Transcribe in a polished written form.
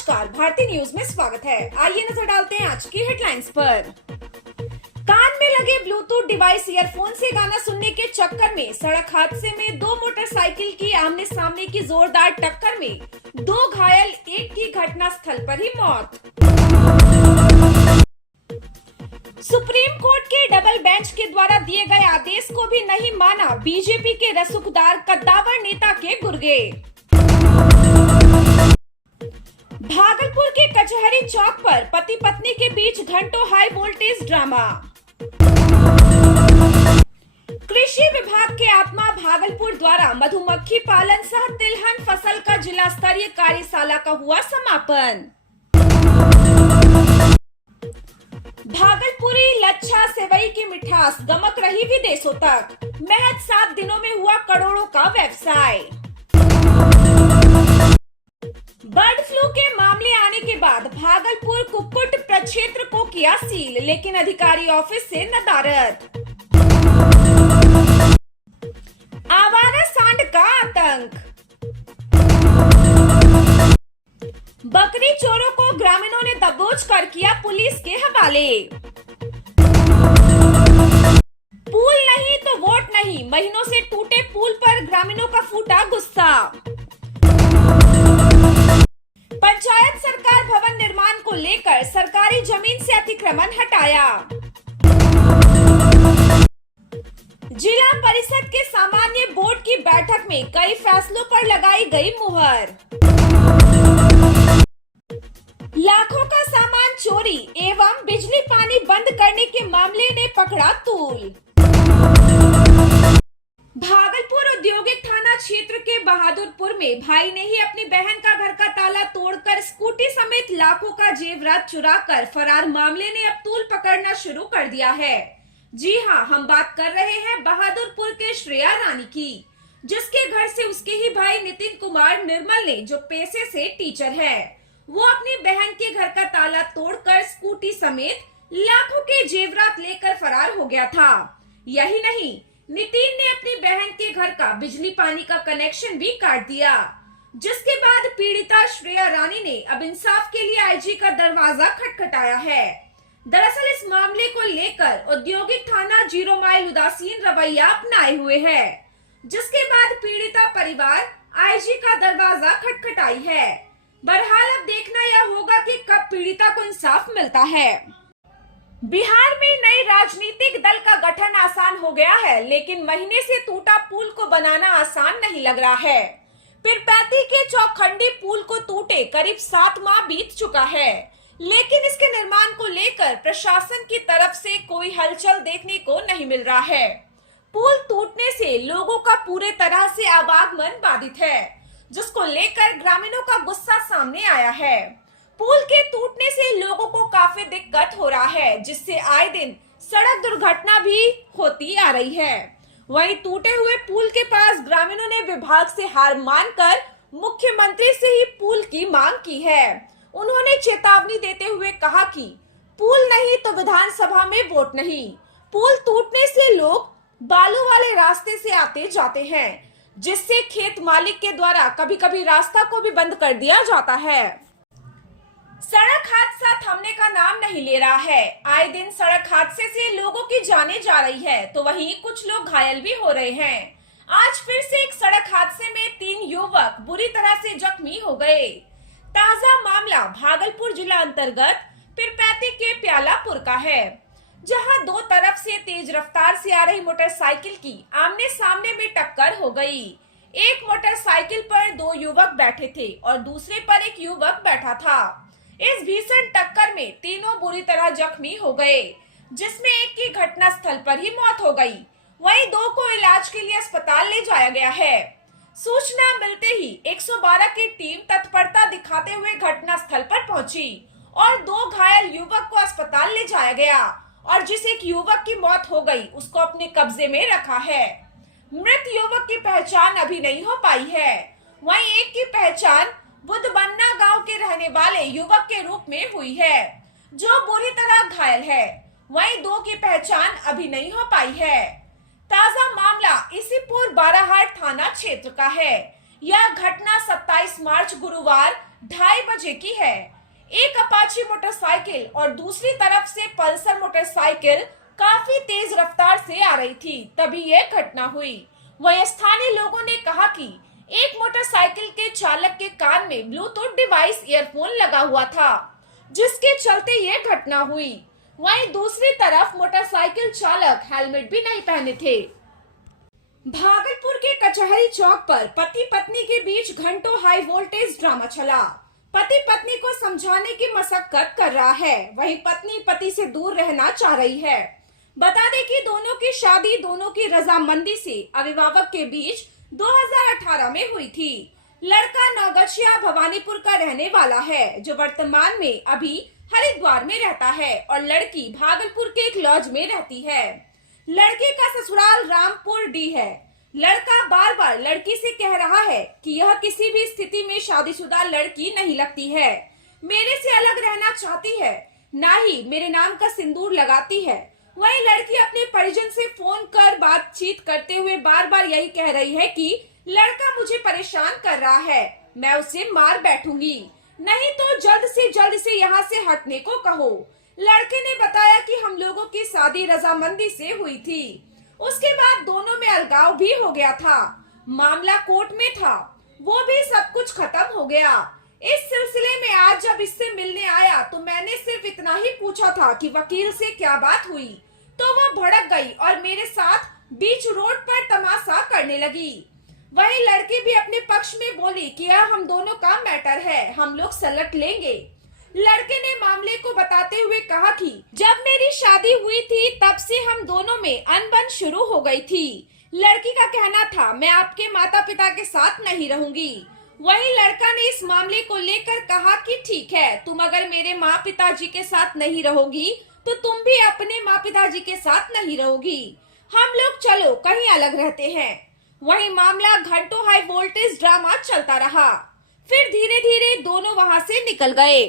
नमस्कार, भारतीय न्यूज में स्वागत है। आइए नजर डालते हैं आज की हेडलाइंस पर। कान में लगे ब्लूटूथ डिवाइस ईयरफोन से गाना सुनने के चक्कर में सड़क हादसे में दो मोटरसाइकिल की आमने सामने की जोरदार टक्कर में दो घायल, एक की घटना स्थल पर ही मौत। सुप्रीम कोर्ट के डबल बेंच के द्वारा दिए गए आदेश को भी नहीं माना बीजेपी के रसूखदार कद्दावर नेता के गुर्गे। भागलपुर के कचहरी चौक पर पति पत्नी के बीच घंटों हाई वोल्टेज ड्रामा। कृषि विभाग के आत्मा भागलपुर द्वारा मधुमक्खी पालन सह तिलहन फसल का जिला स्तरीय कार्यशाला का हुआ समापन। भागलपुरी लच्छा सेवई की मिठास गमक रही विदेशों तक। महज 7 दिनों में हुआ करोड़ों का व्यवसाय। बर्ड फ्लू के मामले आने के बाद भागलपुर कुक्कुट प्रक्षेत्र को किया सील, लेकिन अधिकारी ऑफिस से नदारद। आवारा सांड का आतंक। बकरी चोरों को ग्रामीणों ने दबोच कर किया पुलिस के हवाले। पुल नहीं तो वोट नहीं, महीनों से टूटे पुल पर ग्रामीणों का फूटा गुस्सा। पंचायत सरकार भवन निर्माण को लेकर सरकारी जमीन से अतिक्रमण हटाया। जिला परिषद के सामान्य बोर्ड की बैठक में कई फैसलों पर लगाई गई मुहर। लाखों का सामान चोरी एवं बिजली पानी बंद करने के मामले ने पकड़ा तूल। भागलपुर औद्योगिक थाना क्षेत्र के बहादुरपुर में भाई ने ही अपनी बहन का घर का ताला तोड़कर स्कूटी समेत लाखों का जेवरात चुराकर फरार मामले ने अब तूल पकड़ना शुरू कर दिया है। जी हां, हम बात कर रहे हैं बहादुरपुर के श्रेया रानी की, जिसके घर से उसके ही भाई नितिन कुमार निर्मल ने, जो पेशे से टीचर है, वो अपनी बहन के घर का ताला तोड़कर स्कूटी समेत लाखों के जेवरात लेकर फरार हो गया था। यही नहीं, नितिन ने अपनी बहन के घर का बिजली पानी का कनेक्शन भी काट दिया, जिसके बाद पीड़िता श्रेया रानी ने अब इंसाफ के लिए आईजी का दरवाजा खटखटाया है। दरअसल इस मामले को लेकर औद्योगिक थाना 0 माइल उदासीन रवैया अपनाए हुए है, जिसके बाद पीड़िता परिवार आईजी का दरवाजा खटखटाई है। बहरहाल अब देखना यह होगा कि कब पीड़िता को इंसाफ मिलता है। बिहार में नए राजनीतिक दल का गठन आसान हो गया है, लेकिन महीने से टूटा पुल को बनाना आसान नहीं लग रहा है। पीरपैंती के चौखंडी पुल को टूटे करीब 7 माह बीत चुका है, लेकिन इसके निर्माण को लेकर प्रशासन की तरफ से कोई हलचल देखने को नहीं मिल रहा है। पुल टूटने से लोगों का पूरे तरह से आवागमन बाधित है, जिसको लेकर ग्रामीणों का गुस्सा सामने आया है। पुल के टूटने से लोगों को काफी दिक्कत हो रहा है, जिससे आए दिन सड़क दुर्घटना भी होती आ रही है। वहीं टूटे हुए पुल के पास ग्रामीणों ने विभाग से हार मानकर मुख्यमंत्री से ही पुल की मांग की है। उन्होंने चेतावनी देते हुए कहा कि पुल नहीं तो विधानसभा में वोट नहीं। पुल टूटने से लोग बालू वाले रास्ते से आते जाते हैं, जिससे खेत मालिक के द्वारा कभी कभी रास्ता को भी बंद कर दिया जाता है। सड़क हादसा थमने का नाम नहीं ले रहा है। आए दिन सड़क हादसे से लोगों की जानें जा रही है, तो वहीं कुछ लोग घायल भी हो रहे हैं। आज फिर से एक सड़क हादसे में 3 युवक बुरी तरह से जख्मी हो गए। ताजा मामला भागलपुर जिला अंतर्गत पीरपैंती के प्यालापुर का है, जहां दो तरफ से तेज रफ्तार से आ रही मोटरसाइकिल की आमने सामने में टक्कर हो गई। एक मोटरसाइकिल पर 2 युवक बैठे थे और दूसरे पर एक युवक बैठा था। इस भीषण टक्कर में तीनों बुरी तरह जख्मी हो गए, जिसमें एक की घटना स्थल पर ही मौत हो गई। वहीं 2 को इलाज के लिए अस्पताल ले जाया गया है। सूचना मिलते ही 112 की टीम तत्परता दिखाते हुए घटना स्थल पर पहुंची और 2 घायल युवक को अस्पताल ले जाया गया, और जिस एक युवक की मौत हो गई उसको अपने कब्जे में रखा है। मृत युवक की पहचान अभी नहीं हो पाई है। वहीं एक की पहचान बुधबन्ना गांव के रहने वाले युवक के रूप में हुई है, जो बुरी तरह घायल है। वहीं 2 की पहचान अभी नहीं हो पाई है। ताजा मामला इसीपुर बाराहाट थाना क्षेत्र का है। यह घटना 27 मार्च गुरुवार 2:30 बजे की है। एक अपाची मोटरसाइकिल और दूसरी तरफ से पल्सर मोटरसाइकिल काफी तेज रफ्तार से आ रही थी, तभी यह घटना हुई। वहीं स्थानीय लोगों ने कहा कि एक मोटरसाइकिल के चालक के कान में ब्लूटूथ डिवाइस ईयरफोन लगा हुआ था, जिसके चलते यह घटना हुई। वहीं दूसरी तरफ मोटरसाइकिल चालक हेलमेट भी नहीं पहने थे। भागलपुर के कचहरी चौक पर पति पत्नी के बीच घंटों हाई वोल्टेज ड्रामा चला। पति पत्नी को समझाने की मशक्कत कर रहा है, वहीं पत्नी पति से दूर रहना चाह रही है। बता दें कि दोनों की शादी दोनों की रजामंदी से अभिभावक के बीच 2018 में हुई थी। लड़का नौगछिया भवानीपुर का रहने वाला है, जो वर्तमान में अभी हरिद्वार में रहता है, और लड़की भागलपुर के एक लॉज में रहती है। लड़के का ससुराल रामपुर डी है। लड़का बार बार लड़की से कह रहा है कि यह किसी भी स्थिति में शादीशुदा लड़की नहीं लगती है, मेरे से अलग रहना चाहती है, ना ही मेरे नाम का सिंदूर लगाती है। वहीं लड़की अपने परिजन से फोन कर बातचीत करते हुए बार बार यही कह रही है कि लड़का मुझे परेशान कर रहा है, मैं उसे मार बैठूंगी, नहीं तो जल्द से जल्द से यहाँ से हटने को कहो। लड़के ने बताया कि हम लोगों की शादी रजामंदी से हुई थी, उसके बाद दोनों में अलगाव भी हो गया था, मामला कोर्ट में था, वो भी सब कुछ खत्म हो गया। इस सिलसिले में आज जब इससे मिलने आया तो मैंने सिर्फ इतना ही पूछा था कि वकील से क्या बात हुई, तो वह भड़क गई और मेरे साथ बीच रोड पर तमाशा करने लगी। वही लड़की भी अपने पक्ष में बोली कि यह हम दोनों का मैटर है, हम लोग सलट लेंगे। लड़के ने मामले को बताते हुए कहा कि जब मेरी शादी हुई थी तब से हम दोनों में अनबन शुरू हो गई थी। लड़की का कहना था मैं आपके माता पिता के साथ नहीं रहूंगी। वहीं लड़का ने इस मामले को लेकर कहा कि ठीक है, तुम अगर मेरे माँ पिताजी के साथ नहीं रहोगी तो तुम भी अपने माँ पिताजी के साथ नहीं रहोगी, हम लोग चलो कहीं अलग रहते हैं। वहीं मामला घंटों हाई वोल्टेज ड्रामा चलता रहा, फिर धीरे धीरे दोनों वहां से निकल गए।